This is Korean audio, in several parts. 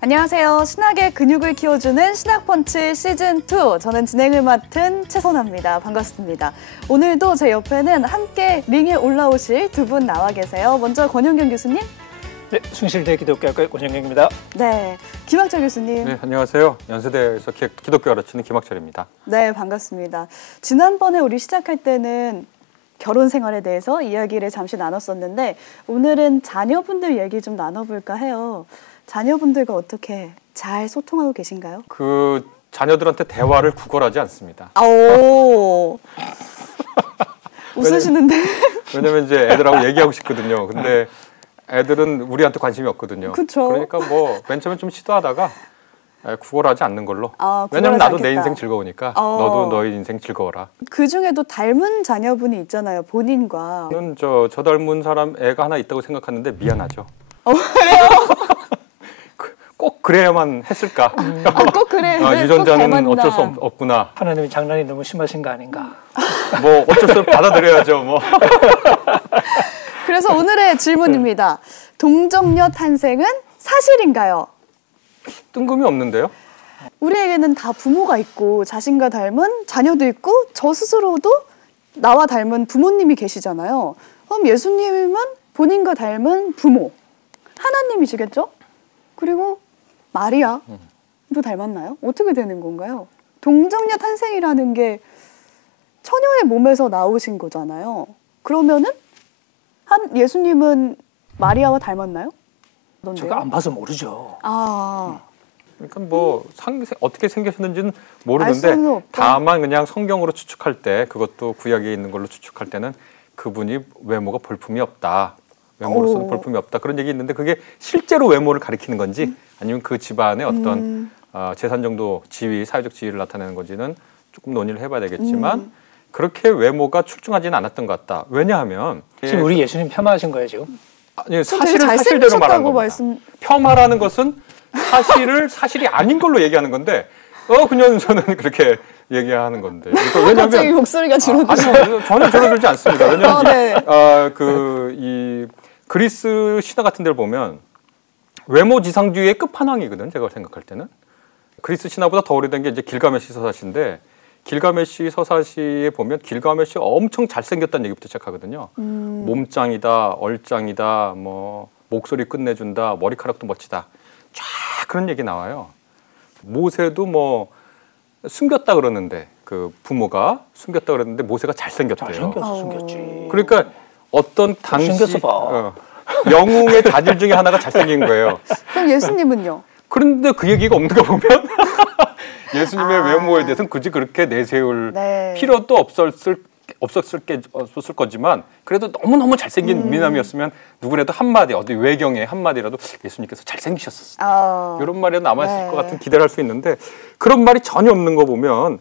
안녕하세요. 신학의 근육을 키워주는 신학펀치 시즌2. 저는 진행을 맡은 최선아입니다. 반갑습니다. 오늘도 제 옆에는 함께 링에 올라오실 두 분 나와 계세요. 먼저 권영경 교수님. 네, 숭실대 기독교학과의 권영경입니다. 네, 김학철 교수님. 네, 안녕하세요. 연세대에서 기독교 가르치는 김학철입니다. 네, 반갑습니다. 지난번에 우리 시작할 때는 결혼 생활에 대해서 이야기를 잠시 나눴었는데 오늘은 자녀분들 얘기 좀 나눠볼까 해요. 자녀분들과 어떻게 잘 소통하고 계신가요? 그 자녀들한테 대화를 구걸하지 않습니다. 오, 웃으시는데. 왜냐면 이제 애들하고 얘기하고 싶거든요. 근데 애들은 우리한테 관심이 없거든요. 그쵸. 그러니까 뭐 맨 처음에 좀 시도하다가 구걸하지 않는 걸로. 구걸하지 왜냐면 나도 않겠다. 내 인생 즐거우니까 너도 너의 인생 즐거워라. 그 중에도 닮은 자녀분이 있잖아요. 본인과. 저는 저 닮은 사람 애가 하나 있다고 생각하는데 미안하죠. 그래요? 꼭 그래야만 했을까? 꼭 그래. 유전자는 어쩔 수 없구나. 하나님이 장난이 너무 심하신 거 아닌가? 뭐 어쩔 수 없이 받아들여야죠. 뭐. 그래서 오늘의 질문입니다. 동정녀 탄생은 사실인가요? 뜬금이 없는데요? 우리에게는 다 부모가 있고 자신과 닮은 자녀도 있고 저 스스로도 나와 닮은 부모님이 계시잖아요. 그럼 예수님은 본인과 닮은 부모, 하나님이시겠죠? 그리고 마리아도 닮았나요? 어떻게 되는 건가요? 동정녀 탄생이라는 게 처녀의 몸에서 나오신 거잖아요. 그러면은 예수님은 마리아와 닮았나요? 제가 안 봐서 모르죠. 그러니까 뭐 어떻게 생기셨는지는 알 모르는데 수는 없다. 다만 그냥 성경으로 추측할 때 그것도 구약에 있는 걸로 추측할 때는 그분이 외모가 볼품이 없다. 외모로서는 볼품이 없다. 그런 얘기 있는데 그게 실제로 외모를 가리키는 건지 아니면 그 집안의 어떤 재산 정도 지위, 사회적 지위를 나타내는 건지는 조금 논의를 해봐야 되겠지만 그렇게 외모가 출중하지는 않았던 것 같다. 왜냐하면 지금 우리 예수님 폄하하신 거예요 지금? 아니, 사실을 사실대로 말하는 겁니다. 폄하라는 것은 사실이 아닌 걸로 얘기하는 건데 그냥 저는 그렇게 얘기하는 건데. 그러니까 왜냐하면 갑자기 목소리가 줄어드죠. 전혀 줄어들지 않습니다. 왜냐하면 네. 이 그리스 신화 같은 데를 보면 외모지상주의의 끝판왕이거든. 제가 생각할 때는 그리스 신화보다 더 오래된 게 이제 길가메시 서사시인데 길가메시 서사시에 보면 길가메시 엄청 잘생겼다는 얘기부터 시작하거든요. 몸짱이다, 얼짱이다, 뭐 목소리 끝내준다, 머리카락도 멋지다. 쫙 그런 얘기 나와요. 모세도 뭐 숨겼다 그러는데 그 부모가 숨겼다 그러는데 모세가 잘생겼대요. 잘생겨서 숨겼지. 그러니까 어떤 당시 영웅의 자질 중에 하나가 잘생긴 거예요. 그럼 예수님은요? 그런데 그 얘기가 없는 거 보면 예수님의 외모에 대해서는 굳이 그렇게 내세울 필요도 없었을 거지만 그래도 너무너무 잘생긴 미남이었으면 누구라도 한마디 어디 외경에 한마디라도 예수님께서 잘생기셨었다. 이런 말이 남아있을 것 같은 기대를 할 수 있는데 그런 말이 전혀 없는 거 보면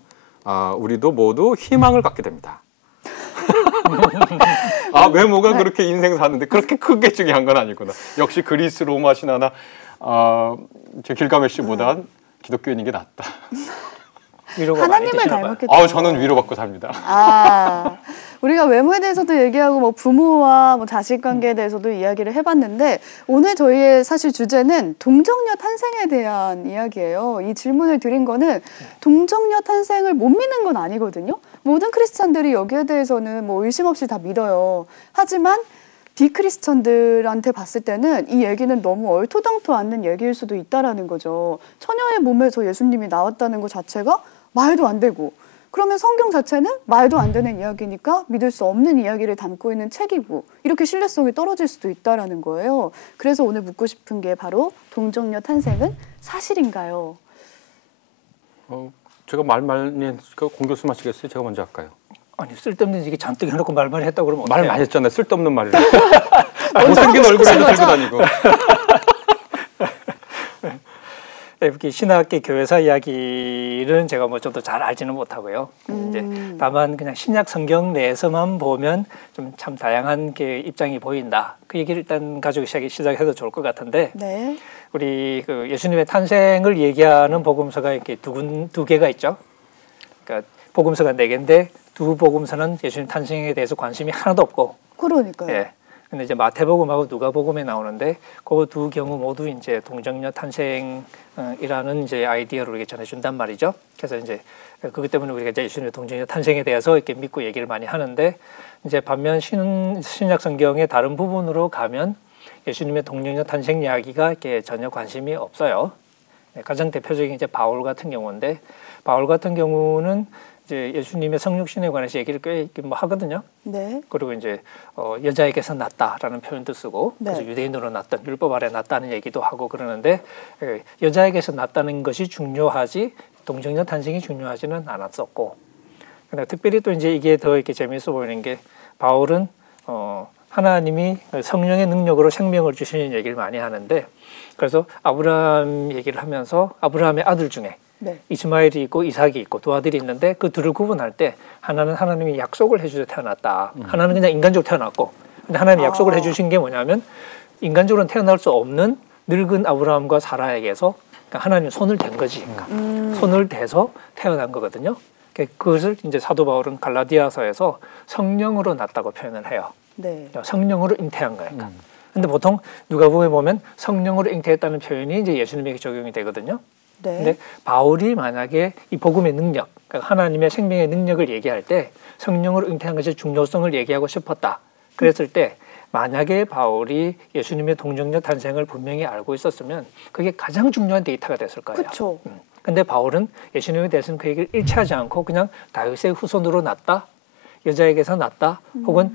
우리도 모두 희망을 갖게 됩니다. 외모가 그렇게 인생 사는데 그렇게 크게 중요한 건 아니구나. 역시 그리스 로마 신화나 제 길가메시보단 기독교인인 게 낫다. 하나님을 닮았겠죠. 저는 위로받고 삽니다. 우리가 외모에 대해서도 얘기하고 뭐 부모와 뭐 자식 관계에 대해서도 이야기를 해봤는데 오늘 저희의 사실 주제는 동정녀 탄생에 대한 이야기예요. 이 질문을 드린 거는 동정녀 탄생을 못 믿는 건 아니거든요. 모든 크리스찬들이 여기에 대해서는 뭐 의심 없이 다 믿어요. 하지만 비크리스천들한테 봤을 때는 이 얘기는 너무 얼토당토 않는 얘기일 수도 있다라는 거죠. 처녀의 몸에서 예수님이 나왔다는 것 자체가 말도 안 되고 그러면 성경 자체는 말도 안 되는 이야기니까 믿을 수 없는 이야기를 담고 있는 책이고 이렇게 신뢰성이 떨어질 수도 있다라는 거예요. 그래서 오늘 묻고 싶은 게 바로 동정녀 탄생은 사실인가요? 제가 말 많이 했으니까 공 교수 마시겠어요? 제가 먼저 할까요? 아니 쓸데없는 얘기 잔뜩 해놓고 말만 했다고 그러면 어떡해요? 말 많이 했잖아요. 쓸데없는 말이라고. 못생긴 얼굴에도 들고 다니고. 이렇게 신학계 교회사 이야기는 제가 뭐 좀 더 잘 알지는 못하고요. 이제 다만 그냥 신약 성경 내에서만 보면 좀 참 다양한 게 입장이 보인다. 그 얘기를 일단 가지고 시작해도 좋을 것 같은데 우리 그 예수님의 탄생을 얘기하는 복음서가 이렇게 두 개가 있죠. 그러니까 복음서가 4개인데 두 복음서는 예수님 탄생에 대해서 관심이 하나도 없고. 그러니까요. 근데 이제 마태복음하고 누가복음에 나오는데 그 두 경우 모두 이제 동정녀 탄생이라는 이제 아이디어로 이렇게 전해준단 말이죠. 그래서 이제 그것 때문에 우리가 이제 예수님의 동정녀 탄생에 대해서 이렇게 믿고 얘기를 많이 하는데 이제 반면 신약 성경의 다른 부분으로 가면 예수님의 동정녀 탄생 이야기가 이렇게 전혀 관심이 없어요. 가장 대표적인 이제 바울 같은 경우인데 바울 같은 경우는 이제 예수님의 성육신에 관해서 얘기를 꽤 뭐 하거든요. 네. 그리고 이제 여자에게서 낳았다라는 표현도 쓰고 네. 그래서 유대인으로 낳았던 율법 아래 낳았다는 얘기도 하고 그러는데 여자에게서 낳았다는 것이 중요하지 동정녀 탄생이 중요하지는 않았었고 근데 특별히 또 이제 이게 더 이렇게 재미있어 보이는 게 바울은 하나님이 성령의 능력으로 생명을 주시는 얘기를 많이 하는데 그래서 아브라함 얘기를 하면서 아브라함의 아들 중에 네. 이스마엘이 있고 이삭이 있고 두 아들이 있는데 그 둘을 구분할 때 하나는 하나님이 약속을 해주셔서 태어났다. 하나는 그냥 인간적으로 태어났고 근데 하나님이 약속을 해주신 게 뭐냐면 인간적으로는 태어날 수 없는 늙은 아브라함과 사라에게서 그러니까 하나님 손을 댄 거지. 그러니까 손을 대서 태어난 거거든요. 그것을 이제 사도 바울은 갈라디아서에서 성령으로 낳았다고 표현을 해요. 네. 성령으로 잉태한 거니까. 근데 보통 누가복음에 보면 성령으로 잉태했다는 표현이 이제 예수님에게 적용이 되거든요. 네. 근데 바울이 만약에 이 복음의 능력, 그러니까 하나님의 생명의 능력을 얘기할 때 성령으로 잉태한 것의 중요성을 얘기하고 싶었다. 그랬을 때 만약에 바울이 예수님의 동정녀 탄생을 분명히 알고 있었으면 그게 가장 중요한 데이터가 됐을 거예요. 그렇죠. 근데 바울은 예수님에 대해서는 그 얘기를 일치하지 않고 그냥 다윗의 후손으로 났다. 여자에게서 낳았다. 혹은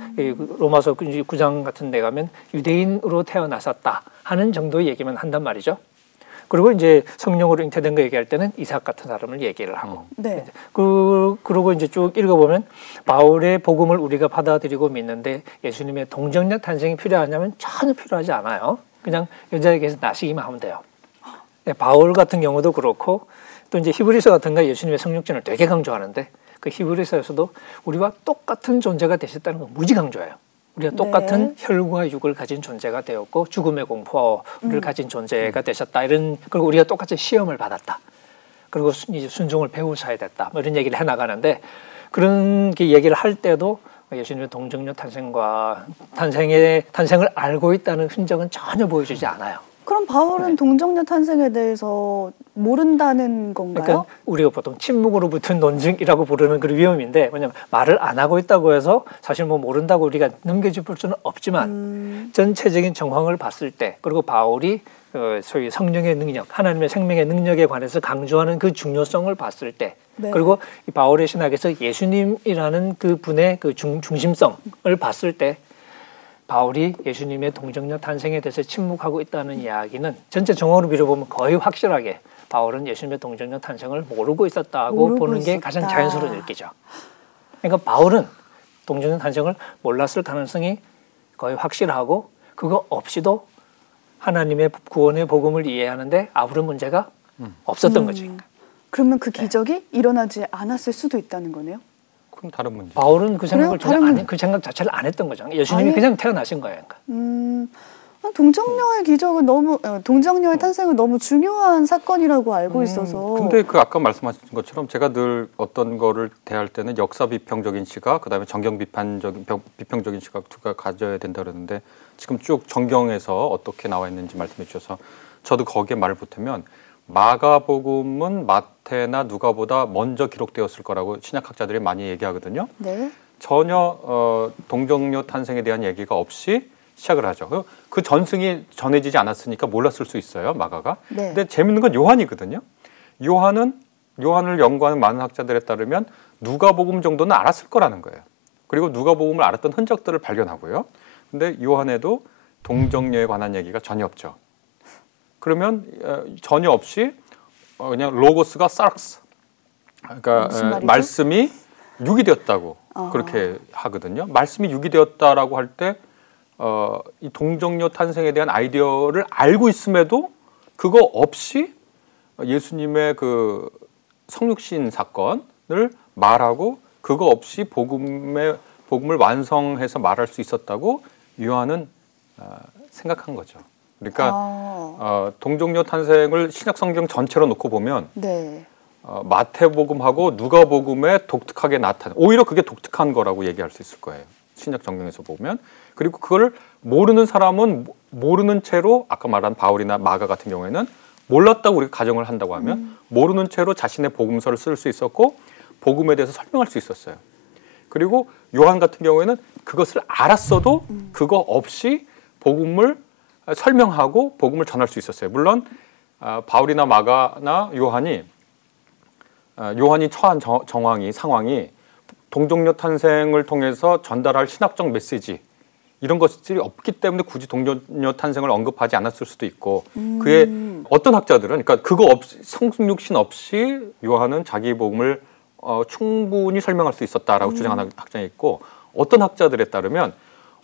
로마서 9장 같은 데 가면 유대인으로 태어났었다 하는 정도의 얘기만 한단 말이죠. 그리고 이제 성령으로 잉태된 거 얘기할 때는 이삭 같은 사람을 얘기를 하고. 네. 그러고 이제 쭉 읽어보면 바울의 복음을 우리가 받아들이고 믿는데 예수님의 동정녀 탄생이 필요하냐면 전혀 필요하지 않아요. 그냥 여자에게서 나시기만 하면 돼요. 네, 바울 같은 경우도 그렇고 또 이제 히브리서 같은 거 예수님의 성육신을 되게 강조하는데 그 히브리서에서도 우리와 똑같은 존재가 되셨다는 거 무지 강조해요. 우리가 똑같은 혈과 육을 가진 존재가 되었고 죽음의 공포를 가진 존재가 되셨다. 그리고 우리가 똑같이 시험을 받았다. 그리고 이제 순종을 배우셔야 됐다. 뭐 이런 얘기를 해나가는데 그런 얘기를 할 때도 예수님의 동정녀 탄생을 알고 있다는 흔적은 전혀 보여주지 않아요. 그럼 바울은 동정녀 탄생에 대해서 모른다는 건가요? 그러니까 우리가 보통 침묵으로 붙은 논증이라고 부르는 그런 위험인데 왜냐하면 말을 안 하고 있다고 해서 사실 뭐 모른다고 우리가 넘겨짚을 수는 없지만 전체적인 정황을 봤을 때 그리고 바울이 소위 성령의 능력, 하나님의 생명의 능력에 관해서 강조하는 그 중요성을 봤을 때 네. 그리고 이 바울의 신학에서 예수님이라는 그 분의 그 중심성을 봤을 때 바울이 예수님의 동정녀 탄생에 대해서 침묵하고 있다는 이야기는 전체 정황으로 빌어보면 거의 확실하게 바울은 예수님의 동정녀 탄생을 모르고 있었다고 보는 게 가장 자연스러운 읽기죠. 그러니까 바울은 동정녀 탄생을 몰랐을 가능성이 거의 확실하고 그거 없이도 하나님의 구원의 복음을 이해하는데 아무런 문제가 없었던 거지. 그러면 그 기적이 일어나지 않았을 수도 있다는 거네요? 그럼 다른 문제. 바울은 그 생각을 그 생각 자체를 안 했던 거죠. 예수님이 그냥 태어나신 거예요. 그러니까. 동정녀의 기적은 너무 동정녀의 탄생은 너무 중요한 사건이라고 알고 있어서. 근데 그 아까 말씀하신 것처럼 제가 늘 어떤 거를 대할 때는 역사 비평적인 시각, 그다음에 정경 비평적인 시각 두가 가져야 된다 그러는데 지금 쭉 정경에서 어떻게 나와 있는지 말씀해 주셔서 저도 거기에 말을 보태면 마가복음은 마태나 누가보다 먼저 기록되었을 거라고 신약학자들이 많이 얘기하거든요. 네. 전혀 동정녀 탄생에 대한 얘기가 없이 시작을 하죠. 그 전승이 전해지지 않았으니까 몰랐을 수 있어요, 마가가. 네. 근데 재밌는 건 요한이거든요. 요한을 연구하는 많은 학자들에 따르면 누가복음 정도는 알았을 거라는 거예요. 그리고 누가복음을 알았던 흔적들을 발견하고요. 근데 요한에도 동정녀에 관한 얘기가 전혀 없죠. 그러면 전혀 없이 그냥 로고스가 사락스, 그러니까 말씀이 육이 되었다고 그렇게 하거든요. 말씀이 육이 되었다라고 할 때 이 동정녀 탄생에 대한 아이디어를 알고 있음에도 그거 없이 예수님의 그 성육신 사건을 말하고 그거 없이 복음을 완성해서 말할 수 있었다고 요한은 생각한 거죠. 그러니까 동정녀 탄생을 신약 성경 전체로 놓고 보면 네. 마태복음하고 누가복음에 독특하게 나타나 오히려 그게 독특한 거라고 얘기할 수 있을 거예요. 신약 정경에서 보면. 그리고 그걸 모르는 사람은 모르는 채로 아까 말한 바울이나 마가 같은 경우에는 몰랐다고 우리가 가정을 한다고 하면 모르는 채로 자신의 복음서를 쓸 수 있었고 복음에 대해서 설명할 수 있었어요. 그리고 요한 같은 경우에는 그것을 알았어도 그거 없이 복음을 설명하고 복음을 전할 수 있었어요. 물론 바울이나 마가나 요한이 처한 상황이 동정녀 탄생을 통해서 전달할 신학적 메시지 이런 것들이 없기 때문에 굳이 동정녀 탄생을 언급하지 않았을 수도 있고 그의 어떤 학자들은 그러니까 그거 없이 성육신 없이 요한은 자기 복음을 충분히 설명할 수 있었다라고 주장하는 학자가 있고 어떤 학자들에 따르면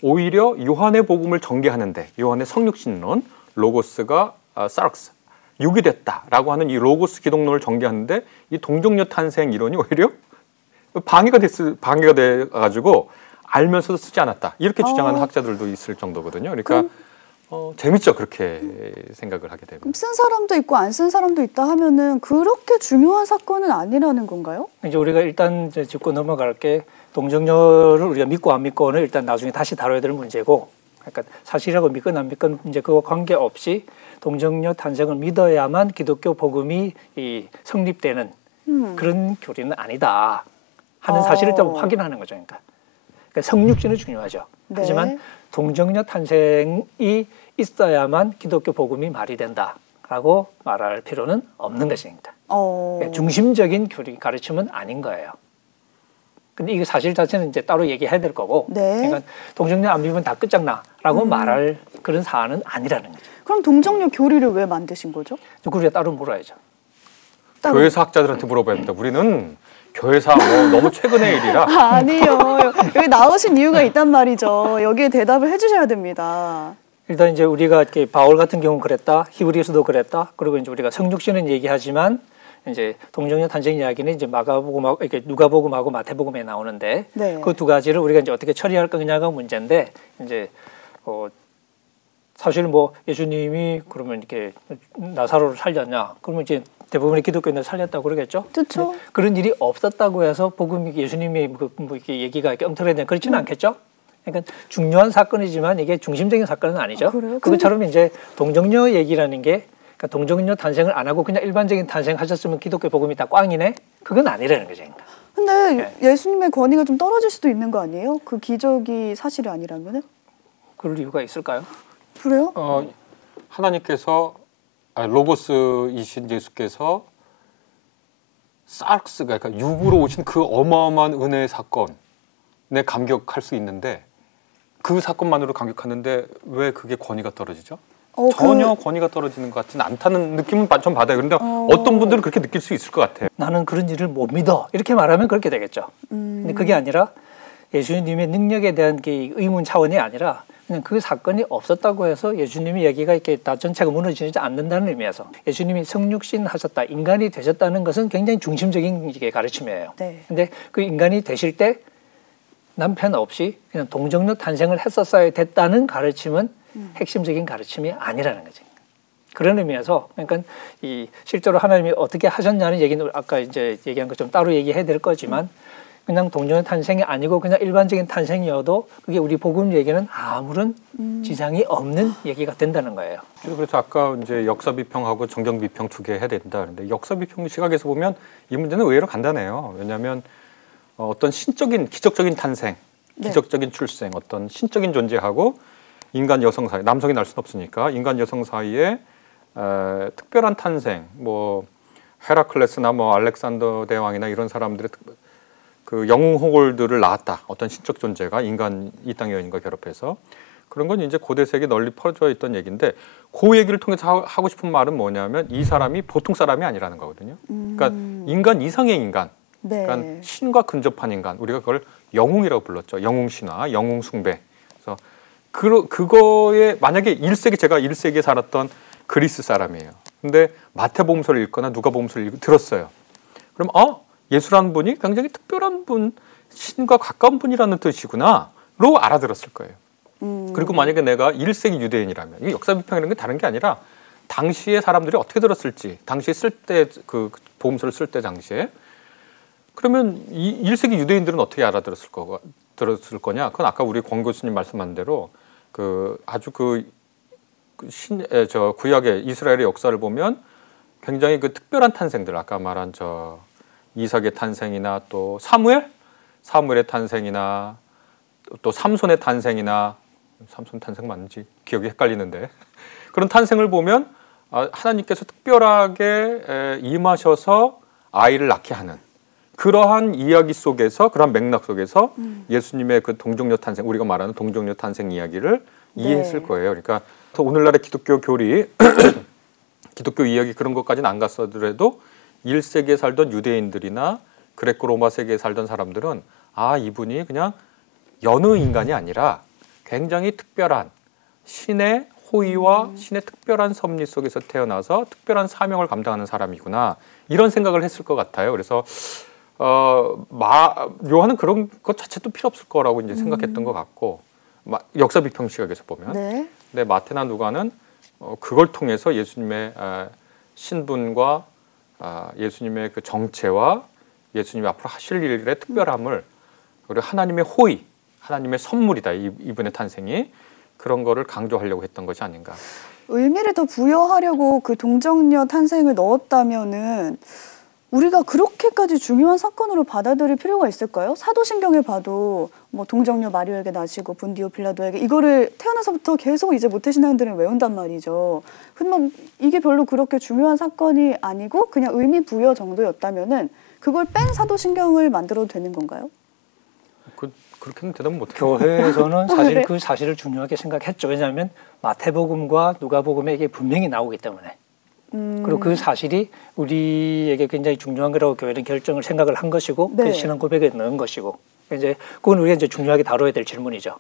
오히려 요한의 복음을 전개하는데 요한의 성육신론 로고스가 사르스 육이 됐다라고 하는 이 로고스 기독론을 전개하는데 이 동정녀 탄생 이론이 오히려 방해가 돼 가지고 알면서도 쓰지 않았다 이렇게 주장하는 학자들도 있을 정도거든요. 그러니까 재밌죠 그렇게 생각을 하게 되면. 그럼 쓴 사람도 있고 안 쓴 사람도 있다 하면은 그렇게 중요한 사건은 아니라는 건가요? 이제 우리가 일단 이제 짚고 넘어갈 게 동정녀를 우리가 믿고 안 믿고는 일단 나중에 다시 다뤄야 될 문제고, 그러니까 사실이라고 믿건 안 믿건 이제 그거 관계없이 동정녀 탄생을 믿어야만 기독교 복음이 성립되는 그런 교리는 아니다 하는 사실을 좀 확인하는 거죠. 그러니까 성육신은 중요하죠. 네. 하지만 동정녀 탄생이 있어야만 기독교 복음이 말이 된다라고 말할 필요는 없는 것이니까. 중심적인 교리 가르침은 아닌 거예요. 근데 이게 사실 자체는 이제 따로 얘기해야 될 거고, 네. 그러니까 동정녀 안 믿으면 다 끝장나라고 말할 그런 사안은 아니라는 거죠. 그럼 동정녀 교리를 왜 만드신 거죠? 우리가 따로 물어야죠. 교회사 학자들한테 물어봐야 됩니다. 우리는 교회사 너무 최근의 일이라. 아니요. 여기 나오신 이유가 있단 말이죠. 여기에 대답을 해주셔야 됩니다. 일단 이제 우리가 이렇게 바울 같은 경우는 그랬다, 히브리서도 그랬다. 그리고 이제 우리가 성육신은 얘기하지만 이제 동정녀 탄생 이야기는 이제 마가복음하고 이렇게 누가복음하고 마태복음에 나오는데 네. 그 두 가지를 우리가 이제 어떻게 처리할 거냐가 문제인데 이제 사실 뭐 예수님이 그러면 이렇게 나사로를 살렸냐? 그러면 이제 대부분의 기독교인들 살렸다고 그러겠죠. 그렇죠. 그런 일이 없었다고 해서 복음이 예수님이 뭐 이렇게 얘기가 이렇게 엉터리냐 그렇지는 않겠죠. 그러니까 중요한 사건이지만 이게 중심적인 사건은 아니죠. 그래요? 그것처럼 이제 동정녀 얘기라는 게 그러니까 동정녀 탄생을 안 하고 그냥 일반적인 탄생하셨으면 기독교 복음이 다 꽝이네. 그건 아니라는 거죠. 근데 예수님의 권위가 좀 떨어질 수도 있는 거 아니에요? 그 기적이 사실이 아니라면은? 그럴 이유가 있을까요? 그래요? 하나님께서 로고스이신 예수께서 사르스가 그러니까 육으로 오신 그 어마어마한 은혜의 사건에 감격할 수 있는데 그 사건만으로 감격하는데 왜 그게 권위가 떨어지죠? 전혀 권위가 떨어지는 것 같지는 않다는 느낌은 좀 받아요. 그런데 어떤 분들은 그렇게 느낄 수 있을 것 같아요. 나는 그런 일을 못 믿어. 이렇게 말하면 그렇게 되겠죠. 근데 그게 아니라 예수님의 능력에 대한 게 의문 차원이 아니라 그냥 그 사건이 없었다고 해서 예수님의 얘기가 이렇게 다 전체가 무너지지 않는다는 의미에서 예수님이 성육신 하셨다, 인간이 되셨다는 것은 굉장히 중심적인 이게 가르침이에요. 네. 근데 그 인간이 되실 때 남편 없이 그냥 동정녀 탄생을 했었어야 됐다는 가르침은 핵심적인 가르침이 아니라는 거죠. 그런 의미에서 그러니까 이 실제로 하나님이 어떻게 하셨냐는 얘기는 아까 이제 얘기한 것처럼 따로 얘기해야 될 거지만 그냥 동정녀 탄생이 아니고 그냥 일반적인 탄생이어도 그게 우리 복음 얘기는 아무런 지장이 없는 얘기가 된다는 거예요. 그래서 아까 이제 역사 비평하고 정경 비평 두 개 해야 된다. 그런데 역사 비평 시각에서 보면 이 문제는 의외로 간단해요. 왜냐하면 어떤 신적인 기적적인 탄생, 기적적인 출생, 어떤 신적인 존재하고 인간 여성 사이, 남성이 날 수는 없으니까 인간 여성 사이에 특별한 탄생, 뭐 헤라클레스나 뭐 알렉산더 대왕이나 이런 사람들의 그 영웅 호골들을 낳았다. 어떤 신적 존재가 인간 이 땅의 여인과 결합해서 그런 건 이제 고대 세계에 널리 퍼져 있던 얘기인데 그 얘기를 통해서 하고 싶은 말은 뭐냐면 이 사람이 보통 사람이 아니라는 거거든요. 그러니까 인간 이상의 인간, 네. 그러니까 신과 근접한 인간, 우리가 그걸 영웅이라고 불렀죠. 영웅 신화, 영웅 숭배. 그래서 그거에 만약에 1세기 제가 1세기에 살았던 그리스 사람이에요. 근데 마태복음서를 읽거나 누가복음서를 들었어요. 그럼 예수라는 분이 굉장히 특별한 분, 신과 가까운 분이라는 뜻이구나로 알아들었을 거예요. 그리고 만약에 내가 1세기 유대인이라면 이 역사 비평이라는 게 다른 게 아니라 당시에 사람들이 어떻게 들었을지, 당시에 쓸 때 그 복음서를 쓸 때 당시에 그러면 이 1세기 유대인들은 어떻게 알아들었을 들었을 거냐? 그건 아까 우리 권 교수님 말씀한 대로 아주 구약의 이스라엘의 역사를 보면 굉장히 특별한 탄생들, 아까 말한 이삭의 탄생이나 또 사무엘의 탄생이나 또 삼손의 탄생이나 삼손 탄생 맞는지 기억이 헷갈리는데 그런 탄생을 보면 하나님께서 특별하게 임하셔서 아이를 낳게 하는 그러한 이야기 속에서, 그러한 맥락 속에서 예수님의 동정녀 탄생, 우리가 말하는 동정녀 탄생 이야기를 이해했을 거예요. 그러니까 오늘날의 기독교 교리, 기독교 이야기 그런 것까지는 안 갔어도 1세기에 살던 유대인들이나 그레코 로마 세계에 살던 사람들은 이분이 그냥 여느 인간이 아니라 굉장히 특별한 신의 호의와 신의 특별한 섭리 속에서 태어나서 특별한 사명을 감당하는 사람이구나, 이런 생각을 했을 것 같아요. 그래서 요한은 그런 것 자체도 필요 없을 거라고 이제 생각했던 것 같고, 역사 비평 시각에서 보면. 네. 근데 마태나 누가는 그걸 통해서 예수님의 신분과 예수님의 정체와 예수님이 앞으로 하실 일의 특별함을, 그리고 하나님의 호의, 하나님의 선물이다, 이분의 탄생이, 그런 거를 강조하려고 했던 것이 아닌가. 의미를 더 부여하려고 그 동정녀 탄생을 넣었다면은 우리가 그렇게까지 중요한 사건으로 받아들일 필요가 있을까요? 사도신경에 봐도 동정녀 마리아에게 나시고 본디오 빌라도에게, 이거를 태어나서부터 계속 이제 모태신앙들은 외운단 말이죠. 근데 이게 별로 그렇게 중요한 사건이 아니고 그냥 의미 부여 정도였다면은 그걸 뺀 사도신경을 만들어도 되는 건가요? 그렇게는 대답 못해요. 교회에서는 사실 그 사실을 중요하게 생각했죠. 왜냐하면 마태복음과 누가복음에 이게 분명히 나오기 때문에. 그리고 그 사실이 우리에게 굉장히 중요한 거라고 교회는 생각을 한 것이고, 네. 그 신앙 고백에 넣은 것이고, 그건 우리가 이제 중요하게 다뤄야 될 질문이죠.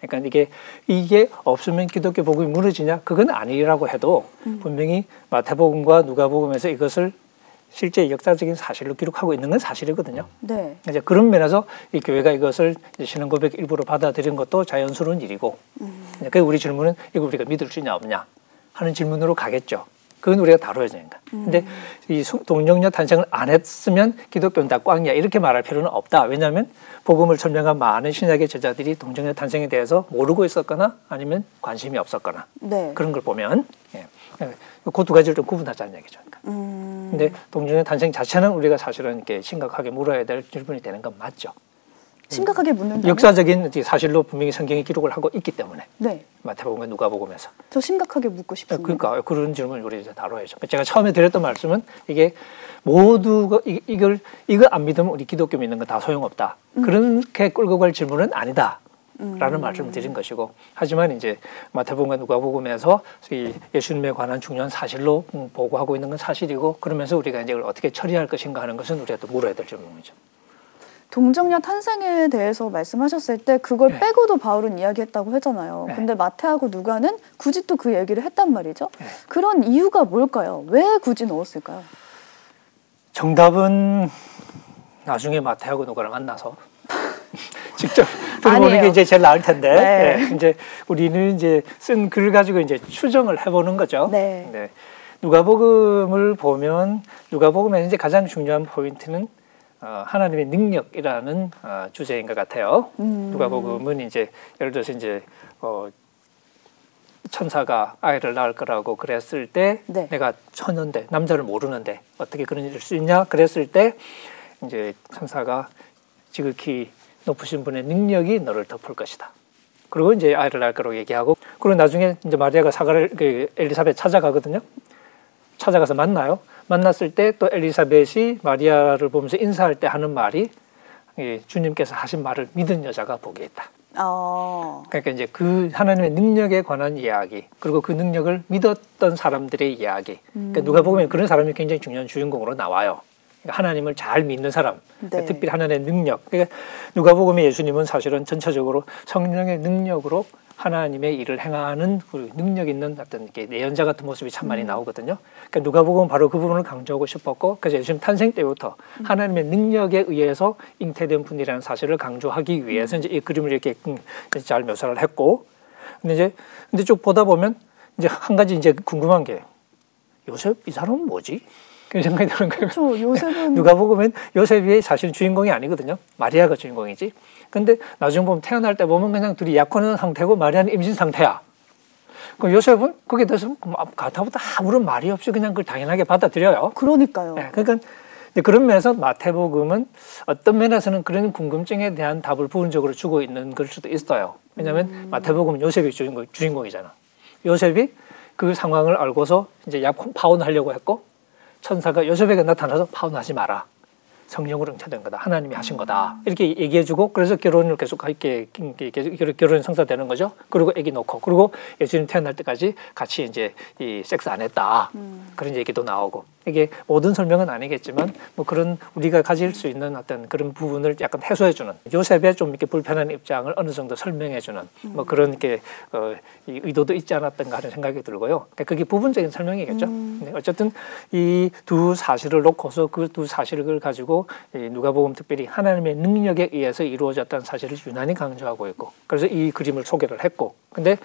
그러니까 이게 없으면 기독교 복음이 무너지냐? 그건 아니라고 해도 분명히 마태복음과 누가복음에서 이것을 실제 역사적인 사실로 기록하고 있는 건 사실이거든요. 네. 이제 그런 면에서 이 교회가 이것을 신앙 고백 일부로 받아들인 것도 자연스러운 일이고, 그 우리 질문은 이거 우리가 믿을 수 있냐 없냐 하는 질문으로 가겠죠. 그건 우리가 다뤄야 되니까. 근데 이 동정녀 탄생을 안 했으면 기독교는 다 꽝이야, 이렇게 말할 필요는 없다. 왜냐하면 복음을 설명한 많은 신약의 제자들이 동정녀 탄생에 대해서 모르고 있었거나 아니면 관심이 없었거나, 네. 그런 걸 보면 그 두 가지를 좀 구분하자는 얘기죠. 근데 동정녀 탄생 자체는 우리가 사실은 이렇게 심각하게 물어야 될 질문이 되는 건 맞죠. 심각하게 묻는다면? 역사적인 사실로 분명히 성경이 기록을 하고 있기 때문에. 네. 마태복음과 누가복음에서. 저 심각하게 묻고 싶습니다. 그러니까 그런 질문을 우리 이제 다뤄야죠. 제가 처음에 드렸던 말씀은 이게 모두가 이거 안 믿으면 우리 기독교 믿는 거 다 소용없다. 그렇게 끌고 갈 질문은 아니다. 라는 말씀을 드린 것이고, 하지만 이제 마태복음과 누가복음에서 예수님에 관한 중요한 사실로 보고하고 있는 건 사실이고, 그러면서 우리가 이제 이걸 어떻게 처리할 것인가 하는 것은 우리가 또 물어야 될 질문이죠. 동정녀 탄생에 대해서 말씀하셨을 때 그걸 빼고도 바울은 이야기했다고 하잖아요. 근데 마태하고 누가는 굳이 또 그 얘기를 했단 말이죠. 그런 이유가 뭘까요? 왜 굳이 넣었을까요? 정답은 나중에 마태하고 누가를 만나서 직접 들어보는 게 이제 제일 나을 텐데, 네. 이제 우리는 이제 쓴 글을 가지고 이제 추정을 해보는 거죠. 네. 네. 누가복음을 보면 누가복음의 이제 가장 중요한 포인트는 하나님의 능력이라는 주제인 것 같아요. 누가복음은 이제 예를 들어서 이제 천사가 아이를 낳을 거라고 그랬을 때, 네. 내가 처녀인데 남자를 모르는데 어떻게 그런 일을 수 있냐 그랬을 때, 이제 천사가 지극히 높으신 분의 능력이 너를 덮을 것이다. 그리고 이제 아이를 낳을 거라고 얘기하고, 그리고 나중에 이제 마리아가 엘리사벳 찾아가거든요. 찾아가서 만나요. 만났을 때 또 엘리사벳이 마리아를 보면서 인사할 때 하는 말이, 주님께서 하신 말을 믿은 여자가 복이 있다. 그러니까 이제 그 하나님의 능력에 관한 이야기, 그리고 그 능력을 믿었던 사람들의 이야기. 그러니까 누가복음에 그런 사람이 굉장히 중요한 주인공으로 나와요. 그러니까 하나님을 잘 믿는 사람, 네. 특별히 하나님의 능력. 그러니까 누가복음의 예수님은 사실은 전체적으로 성령의 능력으로 하나님의 일을 행하는 그 능력 있는 어떤 이렇게 내연자 같은 모습이 참 많이 나오거든요. 그러니까 누가복음은 바로 그 부분을 강조하고 싶었고, 그래서 예수님 탄생 때부터 하나님의 능력에 의해서 잉태된 분이라는 사실을 강조하기 위해서 이제 이 그림을 이렇게 잘 묘사를 했고, 근데 쭉 보다 보면 이제 한 가지 이제 궁금한 게, 요셉 이 사람은 뭐지? 그런 생각이 드는 거예요. 그렇죠. 요셉은 누가복음은 요셉이 사실 주인공이 아니거든요. 마리아가 주인공이지. 근데 나중에 보면 태어날 때 보면 그냥 둘이 약혼한 상태고 마리아는 임신 상태야. 그럼 요셉은 거기에 대해서 가타보다 아무런 말이 없이 그냥 그걸 당연하게 받아들여요. 그러니까요. 네, 그러니까 그런 면에서 마태복음은 어떤 면에서는 그런 궁금증에 대한 답을 부분적으로 주고 있는 걸 수도 있어요. 왜냐하면 마태복음은 요셉이 주인공이잖아. 요셉이 그 상황을 알고서 이제 파혼하려고 했고 천사가 요셉에게 나타나서 파혼하지 마라. 성령으로 응체된 거다. 하나님이 하신 거다. 이렇게 얘기해주고 그래서 결혼을 계속 결혼 성사되는 거죠. 그리고 아기 놓고 그리고 예수님 태어날 때까지 같이 이제 이 섹스 안 했다. 그런 얘기도 나오고 이게 모든 설명은 아니겠지만 뭐 그런 우리가 가질 수 있는 어떤 그런 부분을 약간 해소해주는 요셉의 좀 이렇게 불편한 입장을 어느 정도 설명해주는 뭐 그런 게 이 의도도 있지 않았던가 하는 생각이 들고요. 그러니까 그게 부분적인 설명이겠죠. 어쨌든 이 두 사실을 놓고서 그 두 사실을 가지고 누가복음 특별히 하나님의 능력에 의해서 이루어졌다는 사실을 유난히 강조하고 있고 그래서 이 그림을 소개를 했고 근데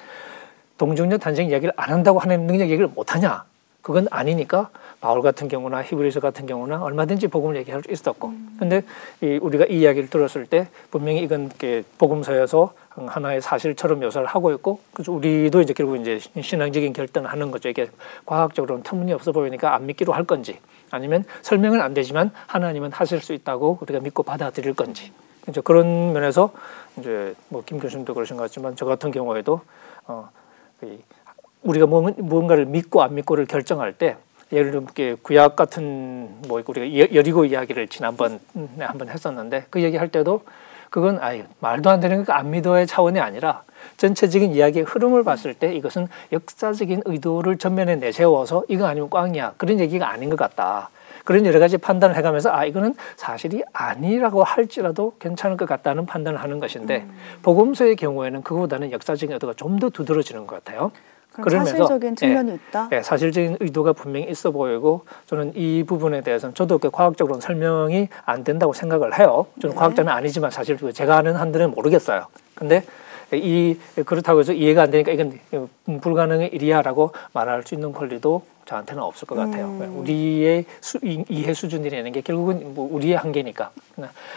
동정녀 탄생 이야기를 안 한다고 하나님 능력 얘기를 못하냐? 그건 아니니까 바울 같은 경우나 히브리서 같은 경우나 얼마든지 복음을 얘기할 수 있었고 근데 우리가 이 이야기를 들었을 때 분명히 이건 복음서에서 하나의 사실처럼 묘사를 하고 있고 그래서 우리도 이제 결국 이제 신앙적인 결단을 하는 거죠. 이게 과학적으로는 터무니없어 보이니까 안 믿기로 할 건지 아니면 설명은 안 되지만 하나님은 하실 수 있다고 우리가 믿고 받아들일 건지 이제 그런 면에서 이제 뭐 김 교수님도 그러신 것 같지만 저 같은 경우에도 우리가 무언가를 믿고 안 믿고를 결정할 때 예를 들면 구약 같은 뭐 우리가 여리고 이야기를 지난번 한번 했었는데 그 얘기할 때도 그건 말도 안 되는 거 안 믿어의 차원이 아니라 전체적인 이야기의 흐름을 봤을 때 이것은 역사적인 의도를 전면에 내세워서 이거 아니면 꽝이야 그런 얘기가 아닌 것 같다. 그런 여러 가지 판단을 해가면서 이거는 사실이 아니라고 할지라도 괜찮을 것 같다는 판단을 하는 것인데 복음서의 경우에는 그거보다는 역사적인 의도가 좀 더 두드러지는 것 같아요. 그럼 사실적인 측면이 있다? 예, 사실적인 의도가 분명히 있어 보이고 저는 이 부분에 대해서는 저도 과학적으로는 설명이 안 된다고 생각을 해요. 저는 과학자는 아니지만 사실 제가 아는 한들은 모르겠어요. 근데 그렇다고 해서 이해가 안 되니까 이건 불가능의 일이야라고 말할 수 있는 권리도 저한테는 없을 것 같아요. 우리의 이해 수준이라는 게 결국은 뭐 우리의 한계니까.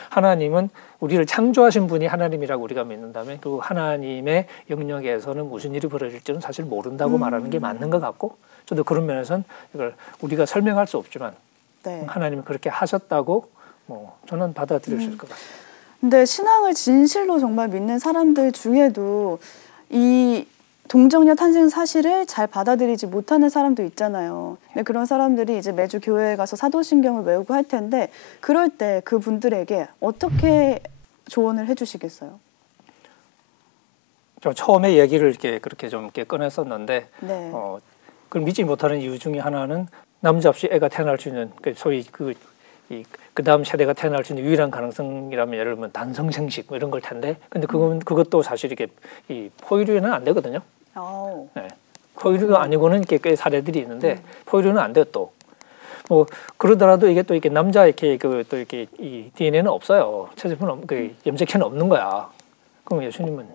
하나님은 우리를 창조하신 분이 하나님이라고 우리가 믿는다면 그 하나님의 영역에서는 무슨 일이 벌어질지는 사실 모른다고 말하는 게 맞는 것 같고 저도 그런 면에서는 이걸 우리가 설명할 수 없지만 네. 하나님이 그렇게 하셨다고 뭐 저는 받아들일 수 있을 것 같습니다. 근데 신앙을 진실로 정말 믿는 사람들 중에도 이 동정녀 탄생 사실을 잘 받아들이지 못하는 사람도 있잖아요. 근데 그런 사람들이 이제 매주 교회에 가서 사도신경을 외우고 할 텐데 그럴 때 그분들에게 어떻게 조언을 해주시겠어요? 저 처음에 얘기를 그렇게 좀 꺼냈었는데 네. 그걸 믿지 못하는 이유 중에 하나는 남자 없이 애가 태어날 수 있는 소위 그 다음 세대가 태어날 수 있는 유일한 가능성이라면 예를 들면 단성생식 뭐 이런 걸 텐데 근데 그것도 사실 이게 포유류는 안 되거든요. 네. 포유류가 아니고는 꽤 사례들이 있는데 포유류는 안 돼요 또. 뭐 그러더라도 이게 또 이렇게 남자 또 이렇게 이 DNA는 없어요. 체세포는 염색체는 없는 거야. 그럼 예수님은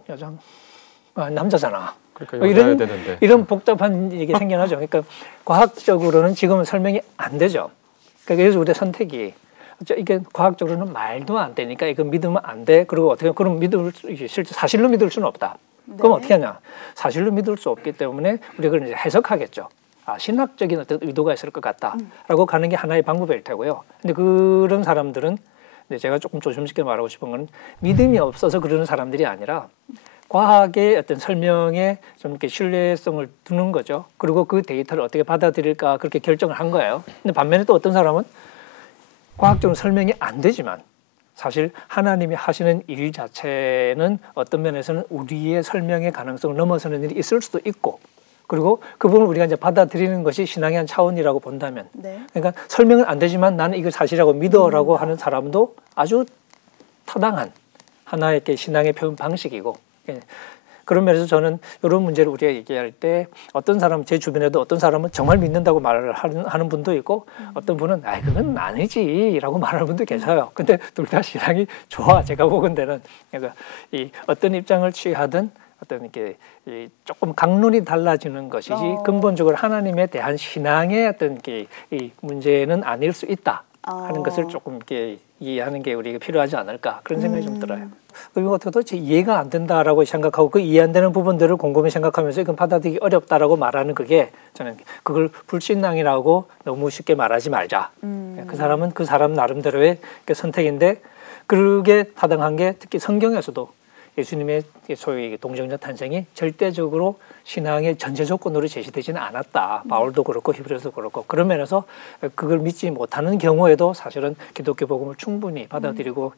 남자잖아. 그러니까 이런 복잡한 얘기 생겨나죠. 그러니까 과학적으로는 지금은 설명이 안 되죠. 그래서 우리의 선택이 이게 과학적으로는 말도 안 되니까 이거 믿으면 안 돼. 그리고 어떻게 그럼 실제 사실로 믿을 수는 없다. 그럼 어떻게 하냐? 사실로 믿을 수 없기 때문에 우리가 그걸 이제 해석하겠죠. 신학적인 어떤 의도가 있을 것 같다라고 가는 게 하나의 방법일 테고요. 근데 그런 사람들은 제가 조금 조심스럽게 말하고 싶은 건 믿음이 없어서 그러는 사람들이 아니라 과학의 어떤 설명에 좀 이렇게 신뢰성을 두는 거죠. 그리고 그 데이터를 어떻게 받아들일까 그렇게 결정을 한 거예요. 근데 반면에 또 어떤 사람은 과학적으로 설명이 안 되지만 사실 하나님이 하시는 일 자체는 어떤 면에서는 우리의 설명의 가능성을 넘어서는 일이 있을 수도 있고 그리고 그 부분을 우리가 이제 받아들이는 것이 신앙의 한 차원이라고 본다면 그러니까 설명은 안 되지만 나는 이걸 사실이라고 믿어라고 하는 사람도 아주 타당한 하나의 신앙의 표현 방식이고 그런 면에서 저는 이런 문제를 우리가 얘기할 때 어떤 사람 제 주변에도 어떤 사람은 정말 믿는다고 말을 하는 분도 있고 어떤 분은 그건 아니지라고 말하는 분도 계셔요. 근데 둘 다 신앙이 좋아 제가 보건대는 그래서 이 어떤 입장을 취하든 어떤 이렇게 조금 강론이 달라지는 것이지 근본적으로 하나님에 대한 신앙의 어떤 이 문제는 아닐 수 있다 하는 것을 조금 이렇게 이해하는 게 우리가 필요하지 않을까 그런 생각이 좀 들어요. 그리고 도대체 이해가 안 된다라고 생각하고 그 이해 안 되는 부분들을 곰곰이 생각하면서 이건 받아들이기 어렵다라고 말하는 그게 저는 그걸 불신앙이라고 너무 쉽게 말하지 말자. 그 사람은 그 사람 나름대로의 선택인데 그게 타당한 게 특히 성경에서도 예수님의 소위 동정녀 탄생이 절대적으로 신앙의 전제 조건으로 제시되지는 않았다. 바울도 그렇고 히브리서도 그렇고 그런 면에서 그걸 믿지 못하는 경우에도 사실은 기독교 복음을 충분히 받아들이고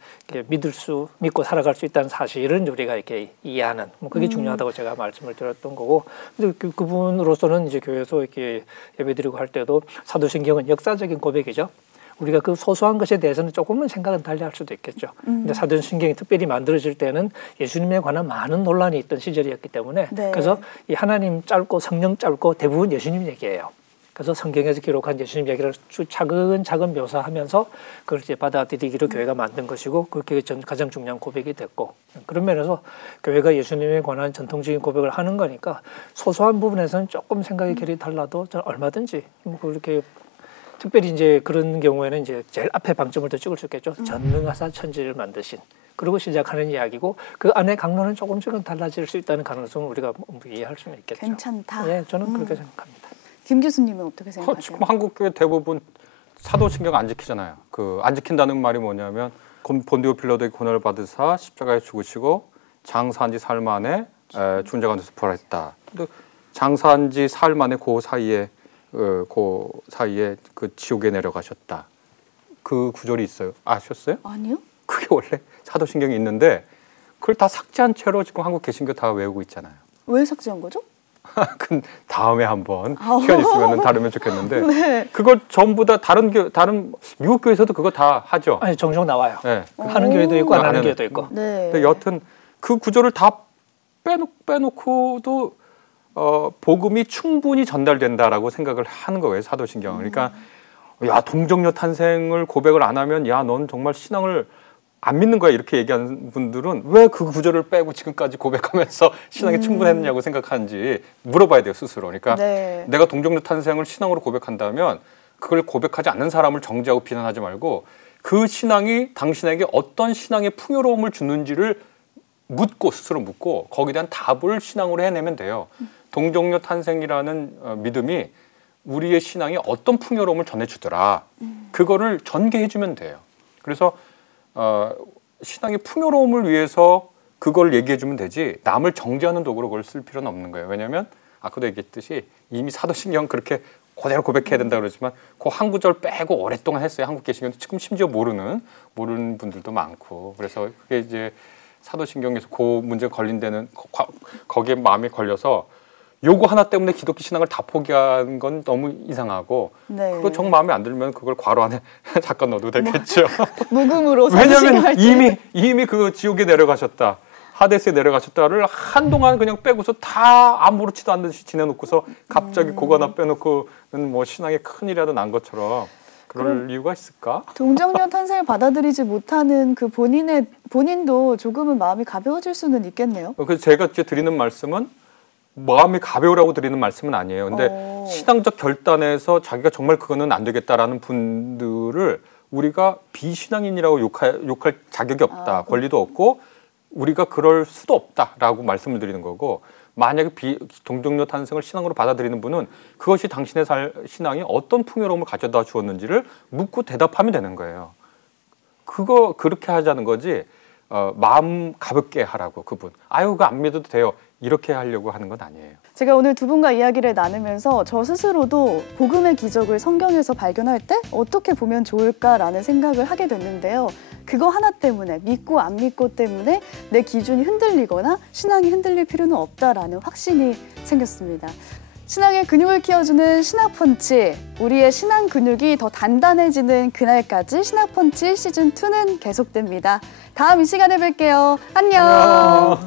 믿고 살아갈 수 있다는 사실은 우리가 이렇게 이해하는 그게 중요하다고 제가 말씀을 드렸던 거고 그분으로서는 이제 교회에서 이렇게 예배드리고 할 때도 사도신경은 역사적인 고백이죠. 우리가 그 소소한 것에 대해서는 조금은 생각은 달리할 수도 있겠죠. 근데 사도신경이 특별히 만들어질 때는 예수님에 관한 많은 논란이 있던 시절이었기 때문에 네. 그래서 이 하나님 짧고 성령 짧고 대부분 예수님 얘기예요. 그래서 성경에서 기록한 예수님 얘기를 차근차근 묘사하면서 그걸 이제 받아들이기로 교회가 만든 것이고 그게 가장 중요한 고백이 됐고 그런 면에서 교회가 예수님에 관한 전통적인 고백을 하는 거니까 소소한 부분에서는 조금 생각의 결이 달라도 저는 얼마든지 그렇게 특별히 이제 그런 경우에는 이제 제일 앞에 방점을 더 찍을 수 있겠죠. 전능하사 천지를 만드신. 그리고 시작하는 이야기고 그 안에 강론은 조금씩은 달라질 수 있다는 가능성을 우리가 이해할 수는 있겠죠. 괜찮다. 예, 저는 그렇게 생각합니다. 김 교수님은 어떻게 생각하세요? 지금 한국 교회 대부분 사도신경 안 지키잖아요. 그 안 지킨다는 말이 뭐냐면 본디오 빌라도의 고난을 받으사 십자가에 죽으시고 장사한 지 사흘 만에 죽은 자 가운데서 부활했다. 근데 장사한 지 사흘 만에 그 사이에 그 지옥에 내려가셨다. 그 구절이 있어요. 아셨어요? 아니요. 그게 원래 사도신경이 있는데 그걸 다 삭제한 채로 지금 한국 개신교 다 외우고 있잖아요. 왜 삭제한 거죠? 그 다음에 한번 시간 있으면 다루면 좋겠는데 네. 그걸 전부 다 다른 미국 교회에서도 그거 다 하죠. 아니 종종 나와요. 네. 하는 교회도 있고 안 하는 교회도 있고. 네. 근데 여튼 그 구절을 다 빼놓고도 복음이 충분히 전달된다라고 생각을 하는 거예요. 사도신경. 그러니까 야 동정녀 탄생을 고백을 안 하면 야 넌 정말 신앙을 안 믿는 거야 이렇게 얘기하는 분들은 왜 그 구절을 빼고 지금까지 고백하면서 신앙이 충분했느냐고 생각하는지 물어봐야 돼요 스스로. 그러니까 네. 내가 동정녀 탄생을 신앙으로 고백한다면 그걸 고백하지 않는 사람을 정죄하고 비난하지 말고 그 신앙이 당신에게 어떤 신앙의 풍요로움을 주는지를 스스로 묻고 거기에 대한 답을 신앙으로 해내면 돼요. 동정녀 탄생이라는 믿음이 우리의 신앙에 어떤 풍요로움을 전해주더라. 그거를 전개해주면 돼요. 그래서 신앙의 풍요로움을 위해서 그걸 얘기해주면 되지 남을 정죄하는 도구로 그걸 쓸 필요는 없는 거예요. 왜냐하면 아까도 얘기했듯이 이미 사도신경 그렇게 그대로 고백해야 된다 그러지만 그 한 구절 빼고 오랫동안 했어요. 한국 개신교는 지금 심지어 모르는 분들도 많고 그래서 그게 이제 사도신경에서 그 문제가 걸린 데는 거기에 마음이 걸려서 요거 하나 때문에 기독교 신앙을 다 포기한 건 너무 이상하고 네. 그거 정 마음에 안 들면 그걸 괄호 안에 잠깐 넣어도 되겠죠. 묵음으로 왜냐하면 이미 그 지옥에 내려가셨다. 하데스에 내려가셨다를 한동안 그냥 빼고서 다 아무렇지도 않은 듯이 지내놓고서 갑자기 그거 하나 빼놓고는 뭐 신앙에 큰일이라도 난 것처럼 그럴 이유가 있을까? 동정녀 탄생을 받아들이지 못하는 그 본인도 조금은 마음이 가벼워질 수는 있겠네요. 그래서 제가 드리는 말씀은 마음이 가벼우라고 드리는 말씀은 아니에요. 근데 신앙적 결단에서 자기가 정말 그거는 안 되겠다라는 분들을 우리가 비신앙인이라고 욕할 자격이 없다. 권리도 없고 우리가 그럴 수도 없다라고 말씀을 드리는 거고 만약에 동정녀 탄생을 신앙으로 받아들이는 분은 그것이 당신의 신앙이 어떤 풍요로움을 가져다 주었는지를 묻고 대답하면 되는 거예요. 그렇게 하자는 거지 마음 가볍게 하라고 그분. 아유 그거 안 믿어도 돼요. 이렇게 하려고 하는 건 아니에요. 제가 오늘 두 분과 이야기를 나누면서 저 스스로도 복음의 기적을 성경에서 발견할 때 어떻게 보면 좋을까라는 생각을 하게 됐는데요. 그거 하나 때문에 믿고 안 믿고 때문에 내 기준이 흔들리거나 신앙이 흔들릴 필요는 없다라는 확신이 생겼습니다. 신앙의 근육을 키워주는 신학펀치, 우리의 신앙 근육이 더 단단해지는 그날까지 신학펀치 시즌2는 계속됩니다. 다음 이 시간에 뵐게요. 안녕.